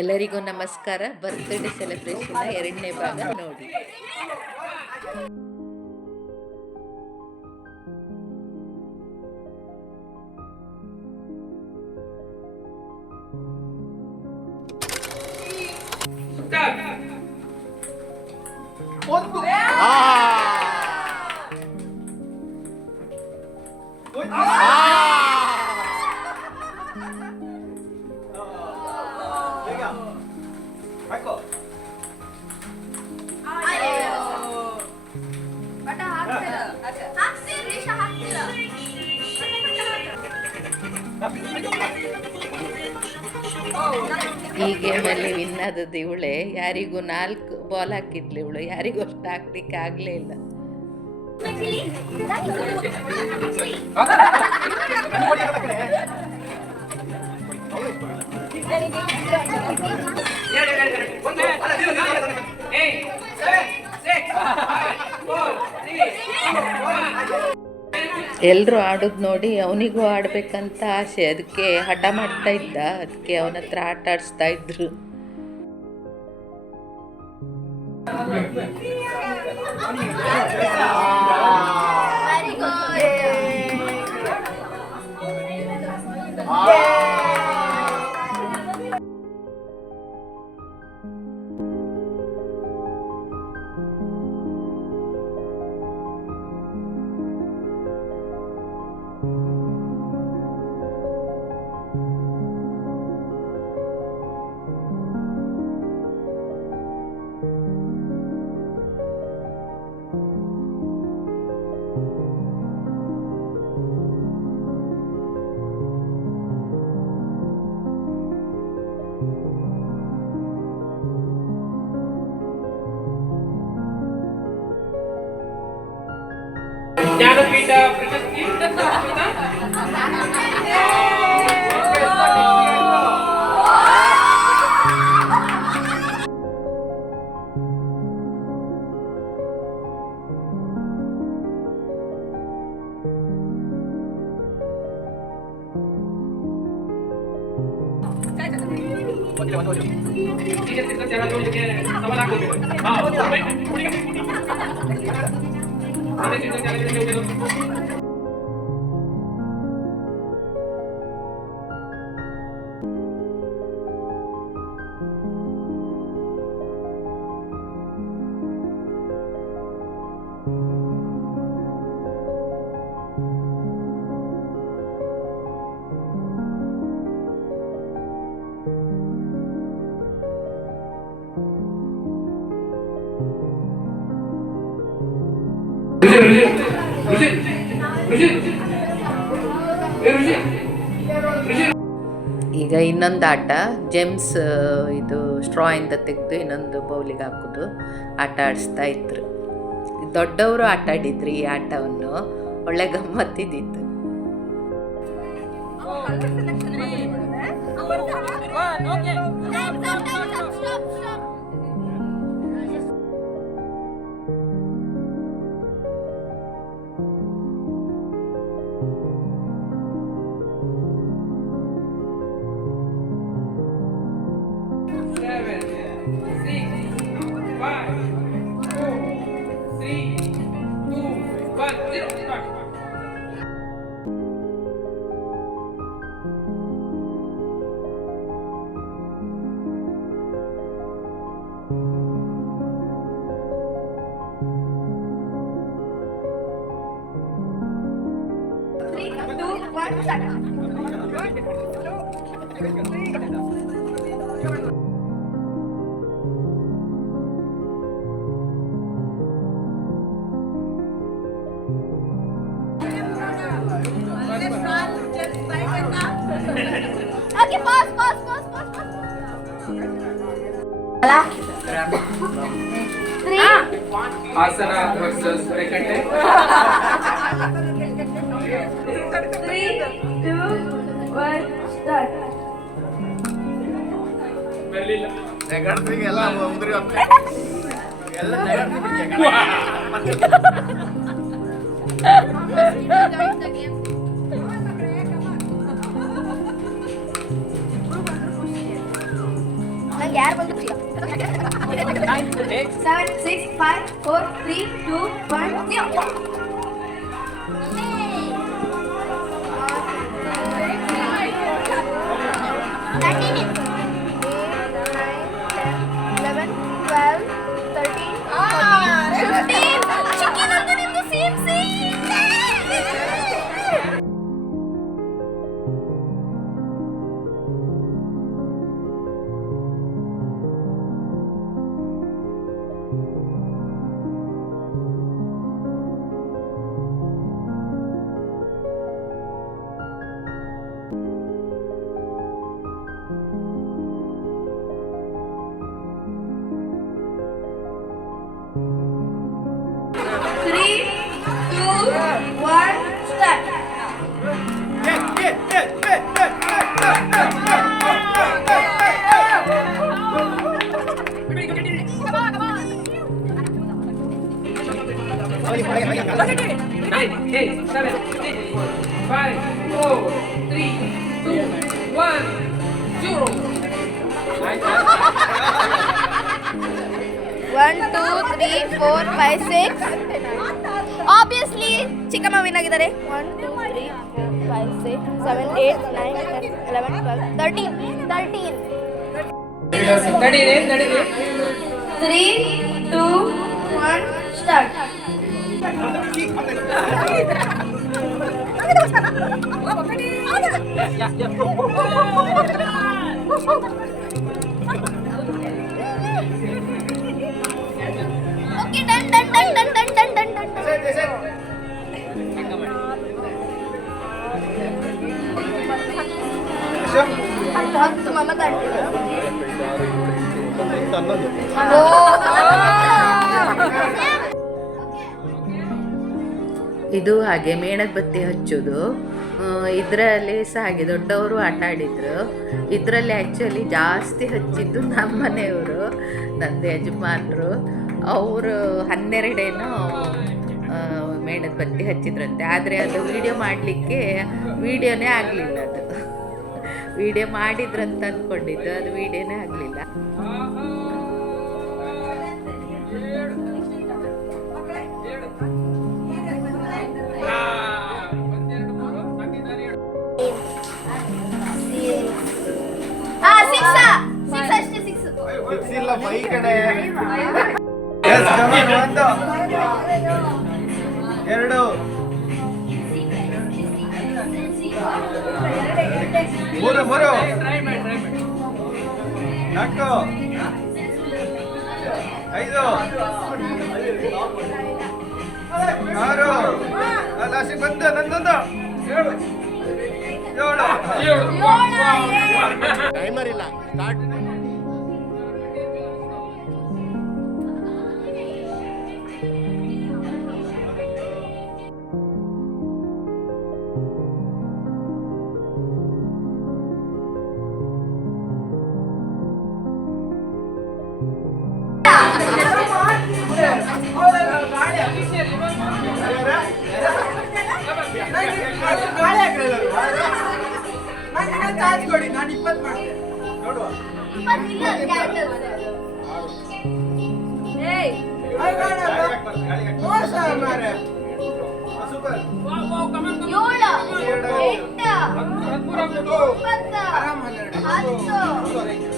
ಎಲ್ಲರಿಗೂ ನಮಸ್ಕಾರ. ಬರ್ತ್ಡೇ ಸೆಲೆಬ್ರೇಷನ್ನ ಎರಡನೇ ಭಾಗ ನೋಡಿ. ಈ ಗೇಮಲ್ಲಿ ವಿನ್ ಆದದ್ದು ಇವಳೆ ಯಾರಿಗೂ ನಾಲ್ಕು ಬಾಲ್ ಹಾಕಿದ್ಲು ಇವಳು. ಯಾರಿಗೂ ಅಷ್ಟು ಹಾಕ್ಲಿಕ್ಕೆ ಆಗಲೇ ಇಲ್ಲ. ಎಲ್ಲರೂ ಆಡೋದು ನೋಡಿ ಅವನಿಗೂ ಆಡಬೇಕಂತ ಆಸೆ. ಅದಕ್ಕೆ ಹಠ ಮಾಡ್ತಾ ಇದ್ದ. ಅದಕ್ಕೆ ಅವನ ಹತ್ರ ಆಟ ಆಡಿಸ್ತಾ ಇದ್ರು. ಈಗ ಇನ್ನೊಂದು ಆಟ ಜೆಮ್ಸ್ ಇದು ಸ್ಟ್ರಾ ಇಂದ ತೆಗೆದು ಇನ್ನೊಂದು ಬೌಲಿಗೆ ಹಾಕೋದು ಆಟ ಆಡಿಸ್ತಾ ಇದ್ರು. ದೊಡ್ಡವರು ಆಟ ಆಡಿದ್ರು ಈ ಆಟವನ್ನು, ಒಳ್ಳೆ ಗಮ್ಮತ್ತಿದ್ದಿತ್ತು. Vai, Vai. Hassan versus Three, two, one, start. ಬರಲಿಲ್ಲ. ಜಗತ್ತಿಗೆಲ್ಲ ಉದುರಿ ಹೋಗ್ತದೆ. ಎಲ್ಲ ಜಗತ್ತಿಗೆ ಯಾರು ಬಂದು seven six five four three two one 11, 12, 13, 13. 13, 3, 2, 1, start. Okay, done, done, done, done, done, done, done, done. ಇದು ಹಾಗೆ ಮೇಣದ ಬತ್ತಿ ಹಚ್ಚೋದು. ಇದರಲ್ಲಿ ಸಹ ಹಾಗೆ ದೊಡ್ಡವರು ಆಟ ಆಡಿದ್ರು. ಇದರಲ್ಲಿ ಆ್ಯಕ್ಚುಲಿ ಜಾಸ್ತಿ ಹಚ್ಚಿದ್ದು ನಮ್ಮ ಮನೆಯವರು, ನಂದು ಯಜಮಾನರು. ಅವರು ಹನ್ನೆರಡೇನೋ ಮೇಣದ ಬತ್ತಿ ಹಚ್ಚಿದ್ರಂತೆ. ಆದರೆ ಅದು ವಿಡಿಯೋ ಮಾಡಲಿಕ್ಕೆ ವಿಡಿಯೋನೇ ಆಗಲಿಲ್ಲ. ವಿಡಿಯೋ ಮಾಡಿದ್ರಂತ ಅಂದ್ಕೊಂಡಿದ್ದು ಅದು ವಿಡಿಯೋನೇ ಆಗಲಿಲ್ಲ. ಆ ಮೂರು ಮೂರು ನಾಲ್ಕು ಐದು ಆರು ಲಾಸ್ಟಿಗೆ ಬಂದ ನಂದೊಂದು ಏಳು ಏಳು ಟೈಮರ್ ಇಲ್ಲ ಸ್ಟಾರ್ಟ್ ಚಾರ್ಜ್ ಕೊಡಿ ನಾನು ಇಪ್ಪತ್ತು ಮಾಡ್ತೇನೆ. ನೋಡುವ. ಮೋಸ ಮಾರ್ರೆ. ಸೂಪರ್ ಆರಾಮ್ ಹನ್ನೆರಡು ಸೂಪರ್ ಐತೆ.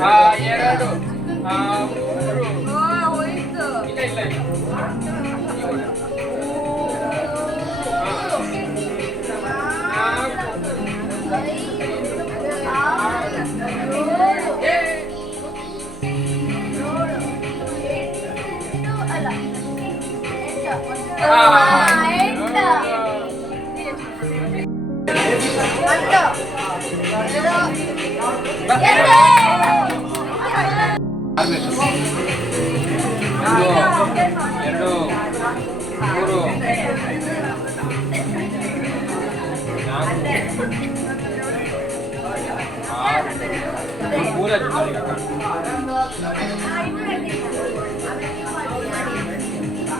ಆ. ಎರಡು. ಆ ಮೂರು 아, 일단. 맞죠? 얘들! మూల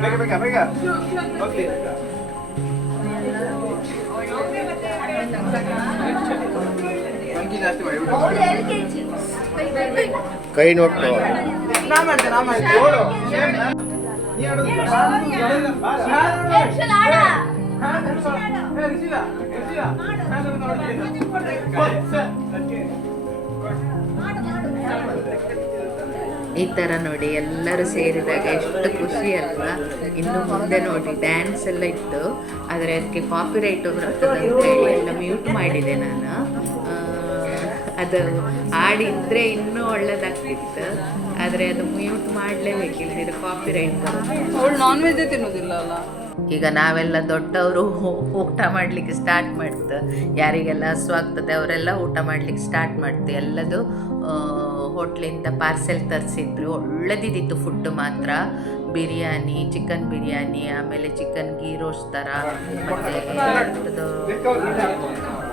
ಬೇಗ ಬೇಗ ಬೇಗ ಮಾಡಿ ಕೈ ನೋಟ್ಟು ನೋಡು ನೀ ಆಡೋದು ಈ ಥರ ನೋಡಿ ಎಲ್ಲರೂ ಸೇರಿದಾಗ ಎಷ್ಟು ಖುಷಿ ಅಲ್ವಾ? ಇನ್ನು ಮುಂದೆ ನೋಡಿ ಡ್ಯಾನ್ಸ್ ಎಲ್ಲ ಇತ್ತು. ಆದರೆ ಅದಕ್ಕೆ ಕಾಪಿ ರೈಟ್ ಬರ್ತದೆ ಅಂತ ಹೇಳಿ ಎಲ್ಲ ಮ್ಯೂಟ್ ಮಾಡಿದೆ ನಾನು. ಅದು ಹಾಡಿದ್ರೆ ಇನ್ನೂ ಒಳ್ಳೇದಾಗ್ತಿತ್ತು. ಆದರೆ ಅದು ಮ್ಯೂಟ್ ಮಾಡಲೇಬೇಕಿಲ್ಲ ಕಾಪಿ ರೈಟ್ ಅವಳು ನಾನ್ ವೆಜ್ ತಿನ್ನೋದಿಲ್ಲ ಅಲ್ಲ? ಈಗ ನಾವೆಲ್ಲ ದೊಡ್ಡವರು ಊಟ ಮಾಡಲಿಕ್ಕೆ ಸ್ಟಾರ್ಟ್ ಮಾಡ್ತು. ಯಾರಿಗೆಲ್ಲ ಹಸುವಾಗ್ತದೆ ಅವರೆಲ್ಲ ಊಟ ಮಾಡ್ಲಿಕ್ಕೆ ಸ್ಟಾರ್ಟ್ ಮಾಡ್ತು. ಎಲ್ಲದು ಹೋಟ್ಲಿಂದ ಪಾರ್ಸೆಲ್ ತರಿಸಿದ್ರು. ಒಳ್ಳೆದಿದ್ದಿತ್ತು ಫುಡ್ ಮಾತ್ರ. ಬಿರಿಯಾನಿ ಚಿಕನ್ ಬಿರಿಯಾನಿ ಆಮೇಲೆ ಚಿಕನ್ ಗೀ ರೋಸ್ಟ್ ಥರ ಮತ್ತು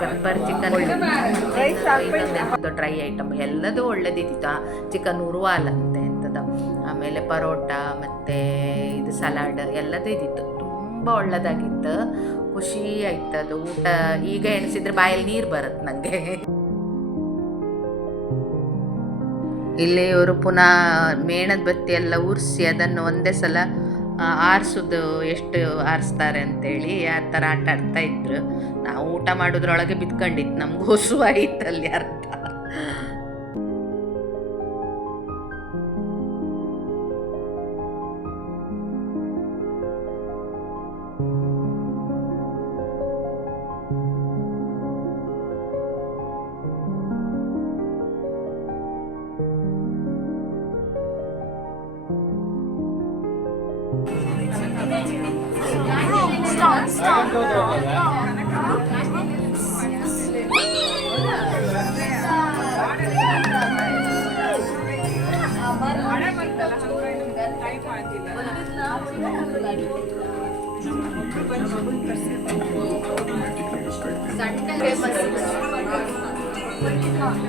ಪೆಪ್ಪರ್ ಚಿಕನ್ ಡ್ರೈ ಐಟಮ್ ಎಲ್ಲದೂ ಒಳ್ಳೆದಿದ್ದಿತ್ತು ಚಿಕನ್ ಉರುವಾಲ್ ಅಂತೆ ಆಮೇಲೆ ಪರೋಟ ಮತ್ತು ಇದು ಸಲಾಡ್ ಎಲ್ಲದೂ ಇದ್ದಿತ್ತು ತುಂಬ ಒಳ್ಳೆದಾಗಿತ್ತು. ಖುಷಿ ಆಯ್ತು ಅದು ಊಟ ಈಗ ಎಣಿಸಿದ್ರೆ ಬಾಯಲ್ಲಿ ನೀರು ಬರುತ್ತೆ ನನಗೆ ಇಲ್ಲಿ ಇವರು ಪುನಃ ಮೇಣದ ಬತ್ತಿ ಎಲ್ಲ ಉರಿಸಿ ಅದನ್ನು ಒಂದೇ ಸಲ ಆರಿಸೋದು ಎಷ್ಟು ಆರಿಸ್ತಾರೆ ಅಂತೇಳಿ ಆ ಥರ ಆಟ ಆಡ್ತಾ ಇದ್ರು. ನಾವು ಊಟ ಮಾಡೋದ್ರೊಳಗೆ ಬಿದ್ಕೊಂಡಿತ್ತು ನಮ್ಗೆ ಹೊಸು ಆಯ್ತಲ್ಲಿ ಅರ್ಥ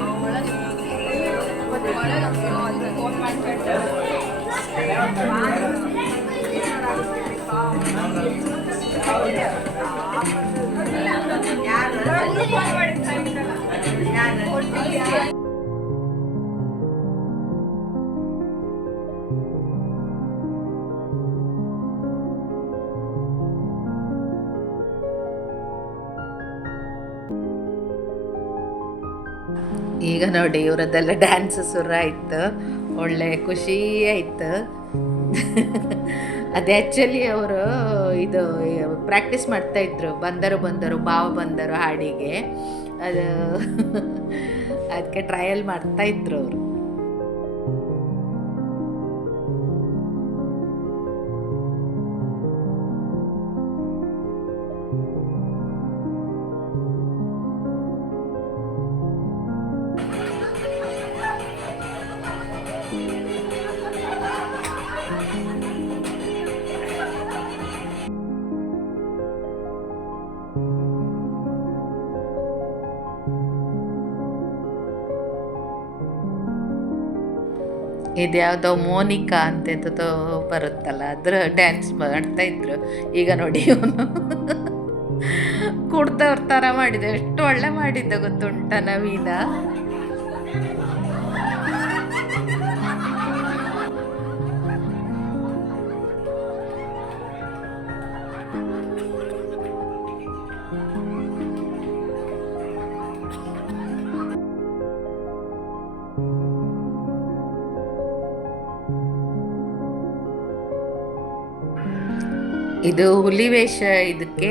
ಈಗ ನೋಡಿ ಇವರದ್ದೆಲ್ಲ ಡ್ಯಾನ್ಸ್ ಶುರು ಆಯ್ತು ಒಳ್ಳೆ ಖುಷಿ ಆಯ್ತು ಅದು ಆ್ಯಕ್ಚುಲಿ ಅವರು ಇದು ಪ್ರಾಕ್ಟೀಸ್ ಮಾಡ್ತಾ ಇದ್ರು. ಬಂದರು ಬಂದರು, ಭಾವ ಬಂದರು ಹಾಡಿಗೆ. ಅದು ಅದಕ್ಕೆ ಟ್ರಯಲ್ ಮಾಡ್ತಾ ಇದ್ರು ಅವರು. ಇದ್ಯಾವುದೋ ಮೋನಿಕಾ ಅಂತೆಂಥದ್ದು ಬರುತ್ತಲ್ಲ, ಅದ್ರ ಡ್ಯಾನ್ಸ್ ಮಾಡ್ತಾ ಇದ್ರು. ಈಗ ನೋಡಿ ಅವನು ಕುಡ್ತವ್ರ ಥರ ಮಾಡಿದ್ದೆ. ಎಷ್ಟು ಒಳ್ಳೆ ಮಾಡಿದ್ದೆ ಗೊತ್ತುಂಟ ನವೀನ? ಇದು ಹುಲಿ ವೇಷ ಇದಕ್ಕೆ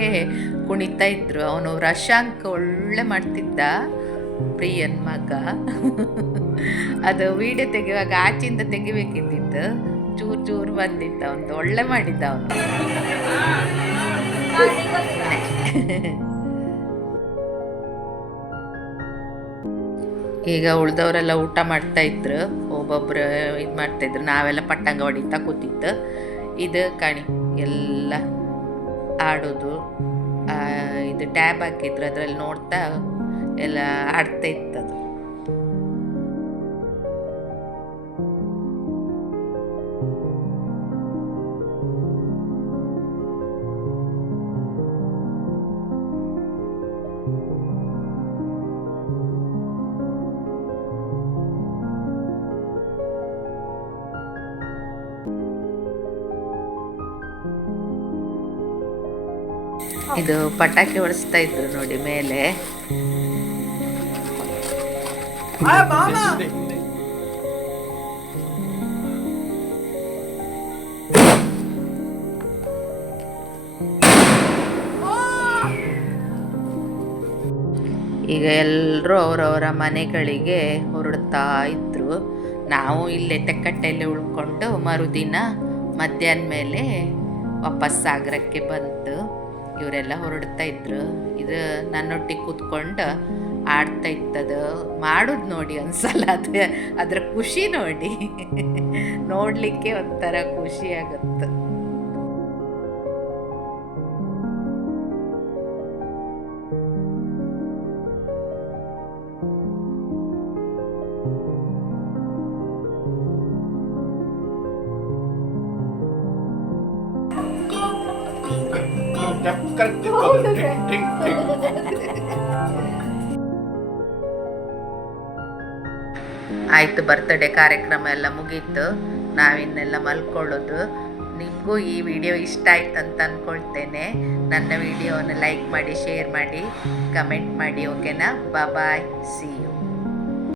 ಕುಣಿತಾ ಇದ್ರು. ಅವನು ರಶಾಂಕ್ ಒಳ್ಳೆ ಮಾಡ್ತಿದ್ದ. ಪ್ರಿಯನ್ ಮಗ. ಅದು ವಿಡಿಯೋ ತೆಗೆಯುವಾಗ ಆಚಿಂದ ತೆಗಿಬೇಕಿದ್ದಿತ್ತು ಚೂರು ಚೂರು ಬಂದಿತ್ತು ಅವನು ಒಳ್ಳೆ ಮಾಡಿದ್ದ ಅವನು. ಈಗ ಉಳ್ದವರೆಲ್ಲ ಊಟ ಮಾಡ್ತಾ ಇದ್ರು. ಒಬ್ಬೊಬ್ರು ಇದು ಮಾಡ್ತಾ ಇದ್ರು. ನಾವೆಲ್ಲ ಪಟ್ಟಂಗ ಹೊಡಿತಾ ಕೂತಿತ್ತು. ಇದು ಕಣಿ. ಎಲ್ಲ ಆಡೋದು. ಇದು ಟ್ಯಾಬ್ ಹಾಕಿದ್ರು ಅದ್ರಲ್ಲಿ ನೋಡ್ತಾ ಎಲ್ಲ ಆಡ್ತಾ ಇತ್ತದು. ಇದು ಪಟಾಕಿ ಹೊಡಿಸ್ತಾ ಇದ್ರು ನೋಡಿ ಮೇಲೆ. ಈಗ ಎಲ್ಲರೂ ಅವರವರ ಮನೆಗಳಿಗೆ ಹೊರಡ್ತಾ ಇದ್ರು. ನಾವು ಇಲ್ಲೇ ತೆಕ್ಕಟ್ಟೆಯಲ್ಲಿ ಉಳ್ಕೊಂಡು ಮರುದಿನ ಮಧ್ಯಾಹ್ನ ಮೇಲೆ ವಾಪಸ್ ಸಾಗರಕ್ಕೆ ಬಂತು ಇವರೆಲ್ಲ ಹೊರಡ್ತಾ ಇದ್ರು. ಇದು ನನ್ನೊಟ್ಟಿಗೆ ಕೂತ್ಕೊಂಡು ಆಡ್ತಾ ಇತ್ತದು. ಮಾಡೋದು ನೋಡಿ ಒಂದ್ಸಲ. ಅದು ಅದರ ಖುಷಿ ನೋಡಿ. ನೋಡಲಿಕ್ಕೆ ಒಂಥರ ಖುಷಿ ಆಗುತ್ತೆ ಕರೆಕ್ಟ್. ಆಯಿತು ಬರ್ತ್ಡೇ ಕಾರ್ಯಕ್ರಮ ಎಲ್ಲ ಮುಗೀತು. ನಾವಿನ್ನೆಲ್ಲ ಮಲ್ಕೊಳ್ಳೋದು. ನಿಮಗೂ ಈ ವಿಡಿಯೋ ಇಷ್ಟ ಆಯ್ತು ಅಂತ ಅಂದ್ಕೊಳ್ತೇನೆ ನನ್ನ ವಿಡಿಯೋವನ್ನು ಲೈಕ್ ಮಾಡಿ ಶೇರ್ ಮಾಡಿ ಕಮೆಂಟ್ ಮಾಡಿ ಓಕೆನಾ ಬಾಯ್ ಸಿ ಯು